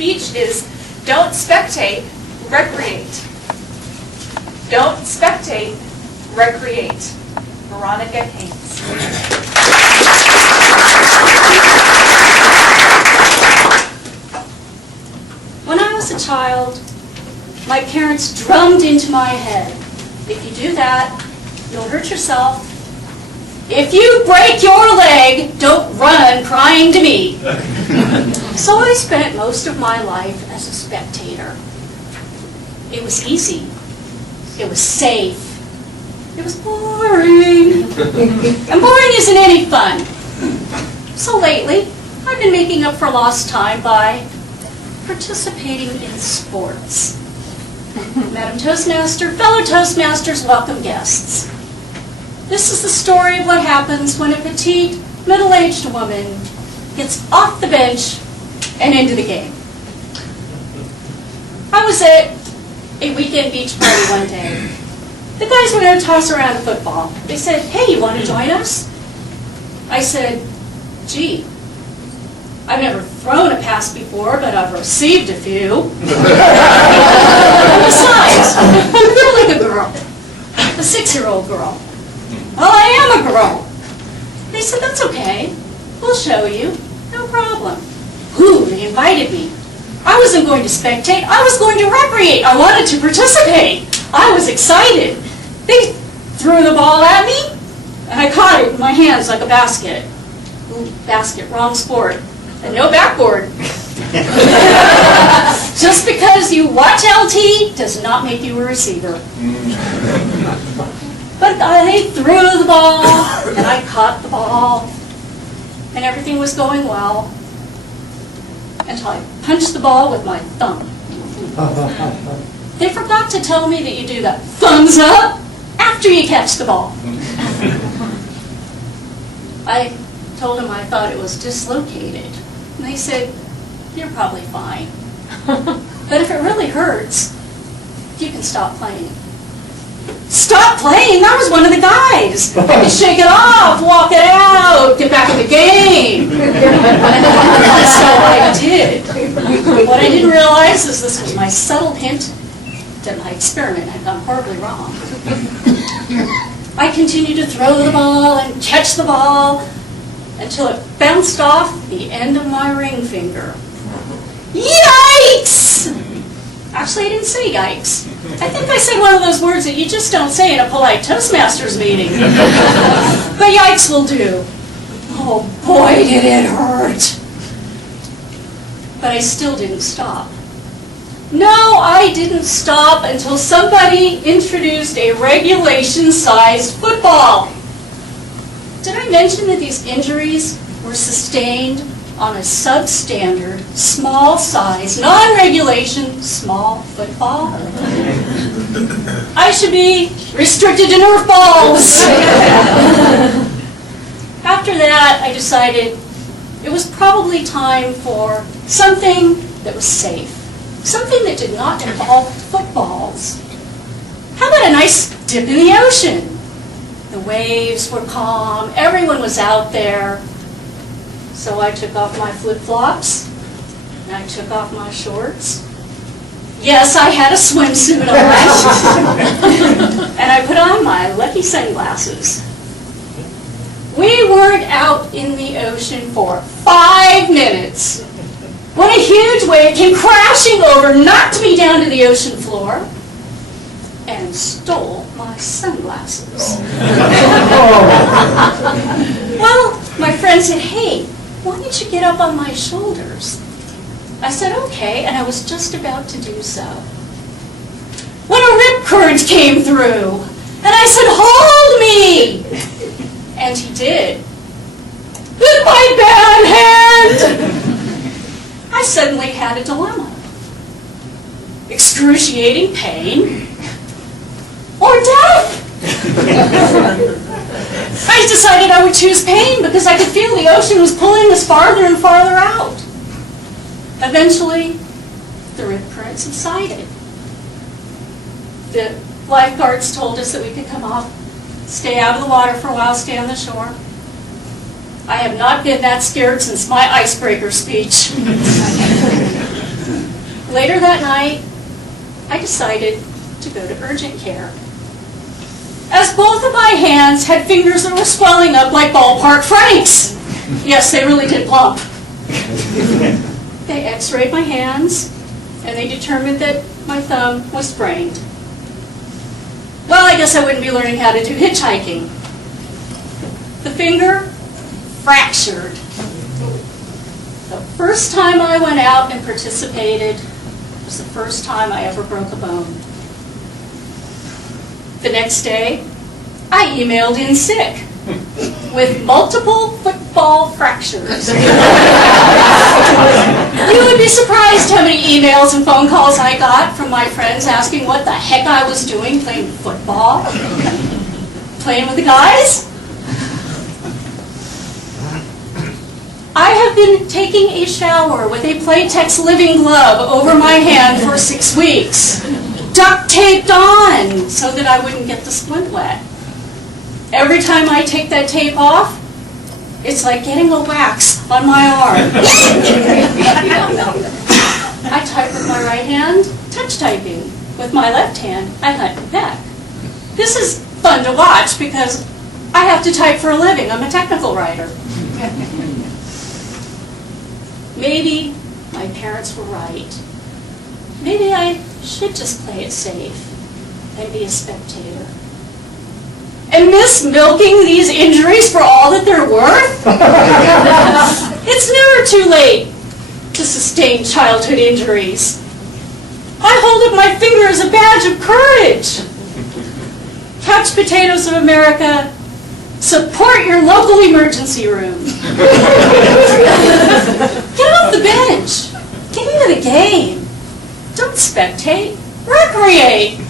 speech is, don't spectate, recreate. Don't spectate, recreate. Veronica Haynes. When I was a child, my parents drummed into my head, if you do that, you'll hurt yourself. If you break your leg, don't run crying to me. So I spent most of my life as a spectator. It was easy. It was safe. It was boring. And boring isn't any fun. So lately, I've been making up for lost time by participating in sports. Madam Toastmaster, fellow Toastmasters, welcome guests. This is the story of what happens when a petite, middle-aged woman gets off the bench and into the game. I was at a weekend beach party one day. The guys were going to toss around a football. They said, hey, you want to join us? I said, gee, I've never thrown a pass before, but I've received a few. And besides, I'm really a girl, a 6-year-old girl. Well, I am a girl. They said, that's okay. We'll show you. No problem. Ooh, they invited me. I wasn't going to spectate. I was going to recreate. I wanted to participate. I was excited. They threw the ball at me, and I caught it in my hands like a basket. Ooh, basket, wrong sport. And no backboard. Just because you watch LT does not make you a receiver. But I threw the ball, and I caught the ball, and everything was going well until I punched the ball with my thumb. They forgot to tell me that you do that thumbs up after you catch the ball. I told them I thought it was dislocated. And they said, you're probably fine. But if it really hurts, you can stop playing. Stop playing? That was one of the guys. I could shake it off, walk it out, get back in the game. That's all I did. What I didn't realize is this was my subtle hint that my experiment had gone horribly wrong. I continued to throw the ball and catch the ball until it bounced off the end of my ring finger. Yikes! Actually, I didn't say yikes. I think I said one of those words that you just don't say in a polite Toastmasters meeting. But yikes will do. Oh boy, did it hurt. But I still didn't stop. No, I didn't stop until somebody introduced a regulation-sized football. Did I mention that these injuries were sustained on a substandard, small-size, non-regulation, small football? I should be restricted to Nerf balls. After that, I decided it was probably time for something that was safe, something that did not involve footballs. How about a nice dip in the ocean? The waves were calm, everyone was out there. So I took off my flip-flops, and I took off my shorts. Yes, I had a swimsuit on. And I put on my lucky sunglasses. We weren't out in the ocean for 5 minutes when a huge wave came crashing over, knocked me down to the ocean floor, and stole my sunglasses. Well, my friend said, hey, why don't you get up on my shoulders? I said, okay, and I was just about to do so when a rip current came through, and I said, hold me! And he did. With my bad hand! I suddenly had a dilemma. Excruciating pain or death? I decided I would choose pain because I could feel the ocean was pulling us farther and farther out. Eventually, the rip current subsided. The lifeguards told us that we could come off, stay out of the water for a while, stay on the shore. I have not been that scared since my icebreaker speech. Later that night, I decided to go to urgent care, as both of my hands had fingers that were swelling up like ballpark franks. Yes, they really did plump. They x-rayed my hands, and they determined that my thumb was sprained. Well, I guess I wouldn't be learning how to do hitchhiking. The finger fractured. The first time I went out and participated was the first time I ever broke a bone. The next day, I emailed in sick with multiple football fractures. You would be surprised how many emails and phone calls I got from my friends asking what the heck I was doing playing football. Playing with the guys? I have been taking a shower with a Playtex living glove over my hand for 6 weeks, duct taped on so that I wouldn't get the splint wet. Every time I take that tape off, it's like getting a wax on my arm. I type with my right hand, touch typing. With my left hand, I hunt and peck. This is fun to watch because I have to type for a living. I'm a technical writer. Maybe my parents were right. Maybe I should just play it safe and be a spectator. And miss milking these injuries for all that they're worth? It's never too late to sustain childhood injuries. I hold up my finger as a badge of courage. Couch potatoes of America, support your local emergency room. Get off the bench. Get into the game. Don't spectate. Recreate.